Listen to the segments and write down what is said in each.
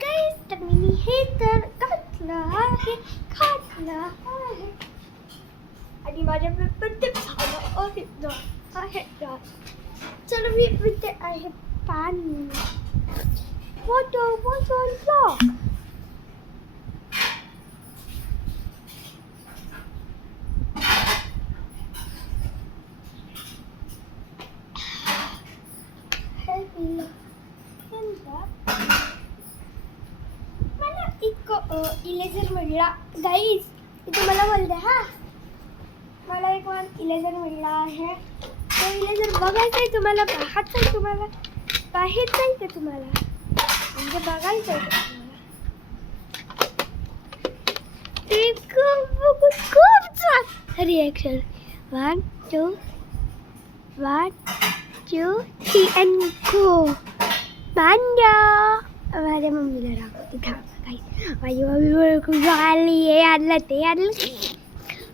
गाईस तर मी हे तर घातलं आहे, घातलं आहे आणि माझ्या प्रत्येक झालं आहे चलो मी पिते आहे पाणी वॉटर बॉटल ब्लॉक मला एक इलेझर मिळला गाईज मी तुम्हाला बोलते हा मला एक इलेझर मिळला आहे तो इलेझर बघायचं आहे तुम्हाला पाहायचं आहे तुम्हाला पाहायचं आहे का तुम्हाला म्हणजे बघायचं आहे का तुम्हाला ते खूप छान रिॲक्शन 1 2 3 गो पांड्या माझ्या मम्मीला राखवते थांबा काही माझी मम्मी खूप आली हे आणलं ते आणलं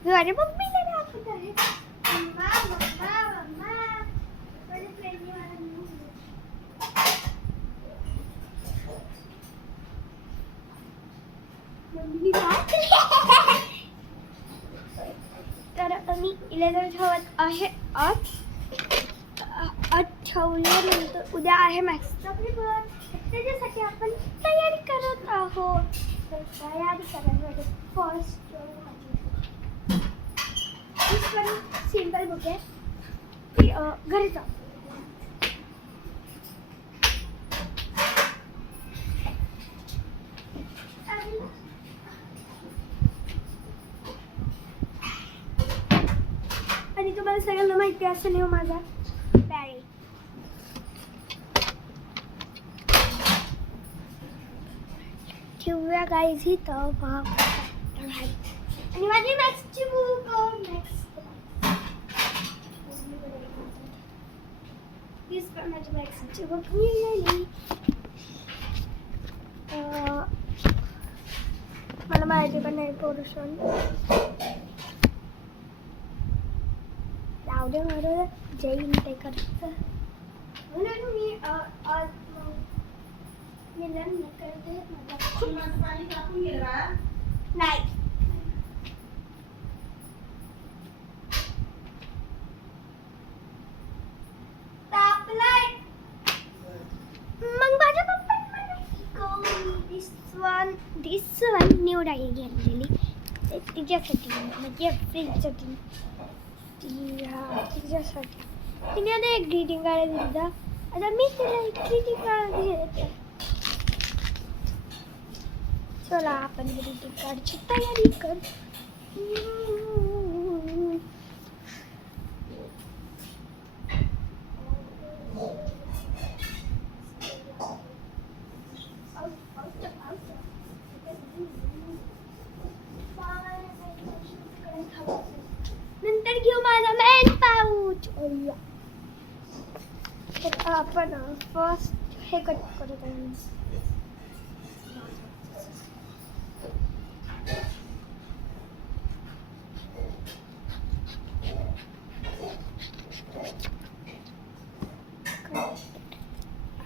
मी माझ्या मम्मीला राखवत आहे मम्मा मम्मा मम्मा माझ्या फ्रेंडने मला तर मी इलेझर ठेवत आहे आज ठेवल्यानंतर उद्या आहे मॅथ्सचा पेपर त्याच्यासाठी आपण तयारी करत आहोत तर तयारी करायसाठी फर्स्ट पण सिंपल बुक आहे ती घरी जाऊ आणि तुम्हाला सगळ्यांना माहिती असेल हो माझा बॅग ठेवूया गाईज ही तर आणि माझी मॅथ्सची बुक तीच पण माझी मॅथ्सची बुक मिळाली मला माहिती पण नाही पोर्शन जाऊ दे बरोबर जैन ते करायचं म्हणून मी आज मिलन करते नाही तापलाय मग माझ्या पप्पांनी दिस वन न्यू डायरी घेतलेली तिच्यासाठी म्हणजे फ्रीजसाठी तिच्यासाठी तिने आता एक ग्रीटिंग कार्ड दिलं आता मी तिला एक ग्रीटिंग कार्ड घेते चला आपण ग्रीटिंग कार्डची तयारी कर नंतर घेऊ माझा मेन पाऊच तर आपण फर्स्ट हे कट करत आहे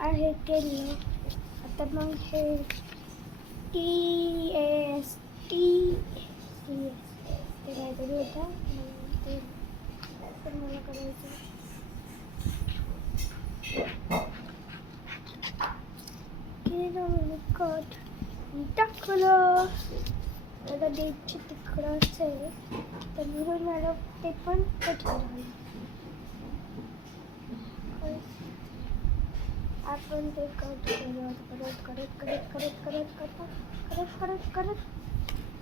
आहे केलं आता मग हे TST ते काहीतरी होतं ते पण मला करायचं केलं कट टाकलं आता डेटची तिकडंच आहे तर म्हणून मला ते पण कट करावं आपण ते कट करत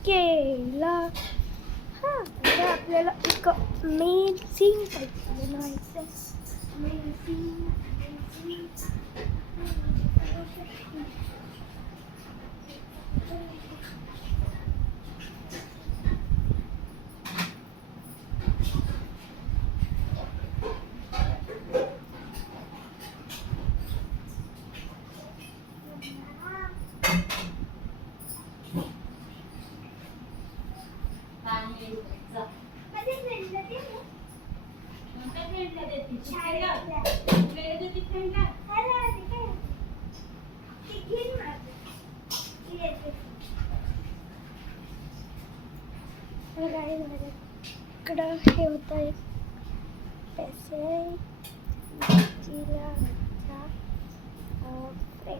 केलं हां तर आपल्याला एक अमेझिंग टाईप बनवायचं अमेझिंग काय माझ्याकडं हे होतं एक पैसे तिला ते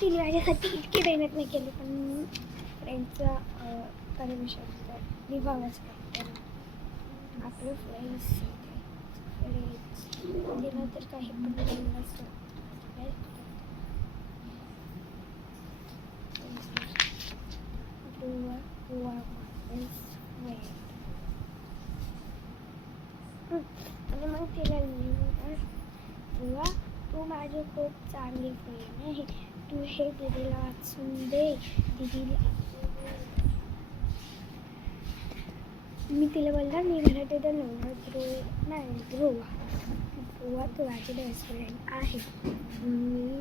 तिने माझ्यासाठी इतकी मेहनत नाही केली पण फ्रेंडचा परमिशन तर निभावच लागतं आपलं फ्रेंड्स दिला तर काही पण केलं असतं आणि मग तिला बुवा तू माझी खूप चांगली फ्रेंड आहे तू हे दीदीला वाचून दे दीदीला मी तिला बोलला मी मराठीचा नंबर नाही ध्रुवा तू माझी बेस्ट फ्रेंड आहे मी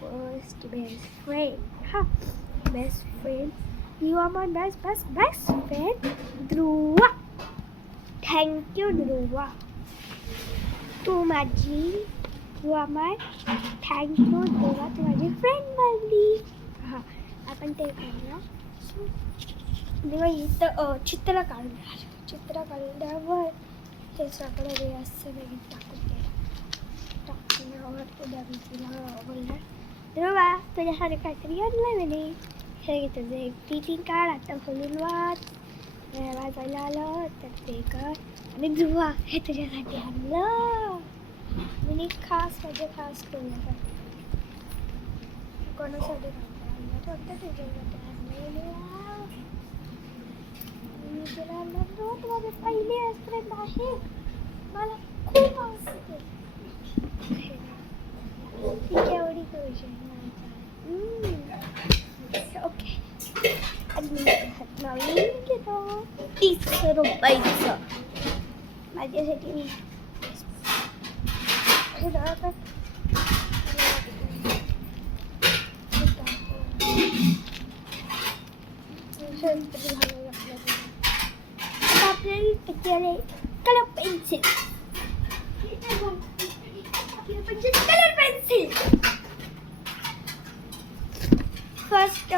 फर्स्ट बेस्ट फ्रेंड हा best friend you are my best friend Dhruva thank you Dhruva तू माझी you are my thank you Dhruva तू माझी फ्रेंड बनली हां आपण ते करूया तेव्हा इथं चित्र काढल्यावर त्याच्याकडे हे असं वेगळी टाकण्यावर उद्या मी तिला बोलणार ध्रुवा तुझ्यासाठी काहीतरी आणलं म्हणे हे तुझं एक ग्रीटिंग कार्ड आता खोलून वाचायला आलं तर ते कर आणि ध्रुवा हे तुझ्यासाठी आणलं मी खास तुझ्यासाठी कोणासाठी आणलं फक्त तुझ्यासाठी आणलेलं मी तुला रोज माझे पहिले फ्रेंड आहे मला खूप आवडते ती केवढी तुझी ओके आणि मी नवीन घेतो 30 रुपयाचं माझ्यासाठी मी कलर पेन्सिल फर्स्ट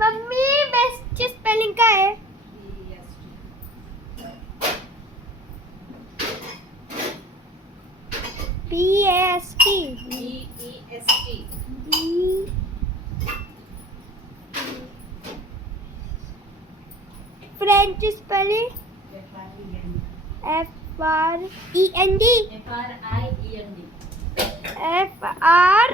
मम्मी बेस्टची स्पेलिंग काय आहे BEST French spelling FRIEND FRI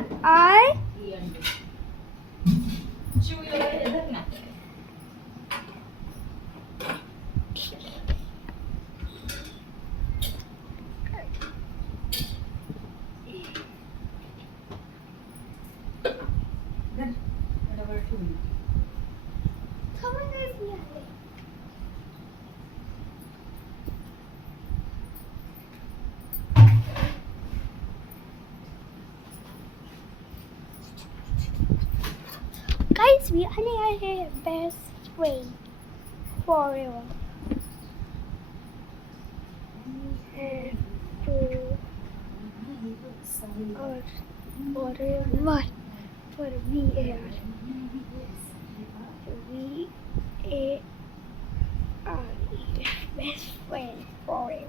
Guys, we only are best friend forever. Forever. For VAR. Best friend forever.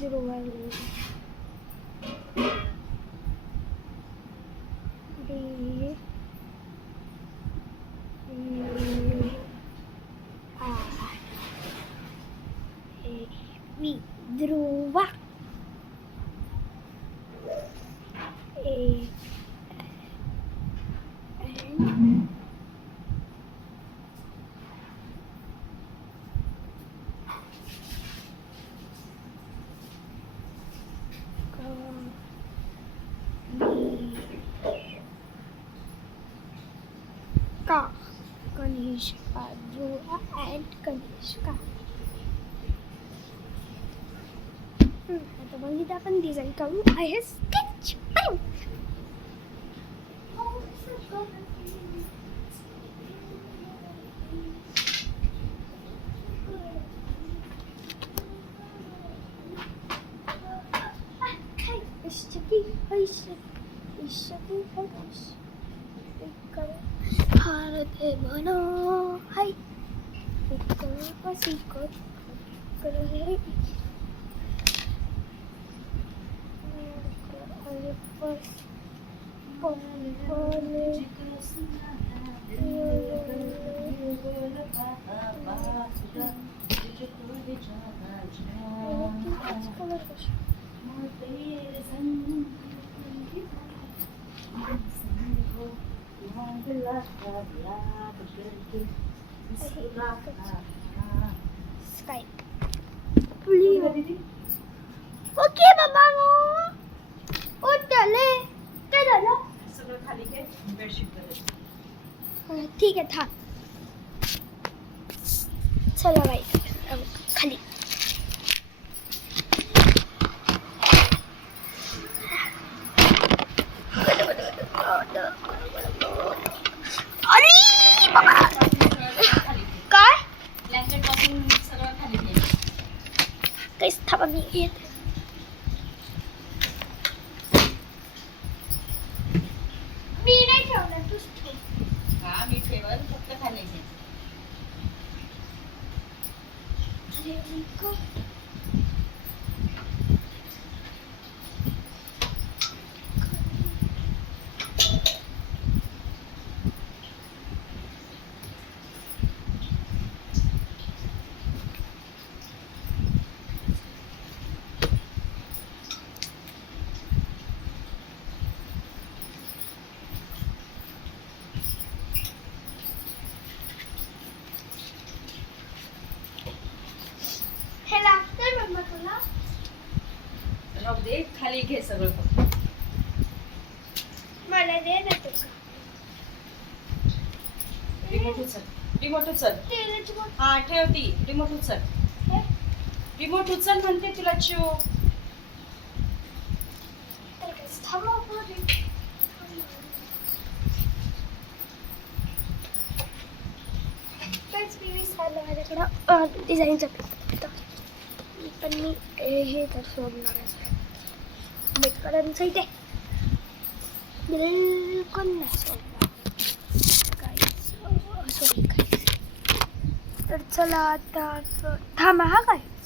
Little while Dhruva Kanishka, Dhruva and Kanishka. आता मग इथं आपण डिझाईन करू आहे sketch pen. भारते बनो हाय Sky. ओके बाबा उठले काय झालं सगळं खाली घे बेडशीट करायचं. ठीक आहे थांब चला बाई खाली अरे बाबा काय ब्लँकेट पासून सगळं खाली घे. काहीच थांबा मी येत मी नाही ठेवणार तूच ठेव. हा मी ठेवल फक्त खाली घे. हे लागतंय मम्मा तुला राहू दे खाली घे सगळं फक्त. मला दे ना तुझं रिमोट उचल रिमोट उचल. तेलाची बॉटल हा ठेव ती रिमोट उचल. रिमोट उचल म्हणते तुला चिव. थांबा माझ्याकडं डिझाईनचं पेपर पण मी हे तर सोडणार आहे बेटकरांचं इथे बिलकुल नाही सोडणार काहीच सॉरी काहीच तर चला आता थांबा हा काहीच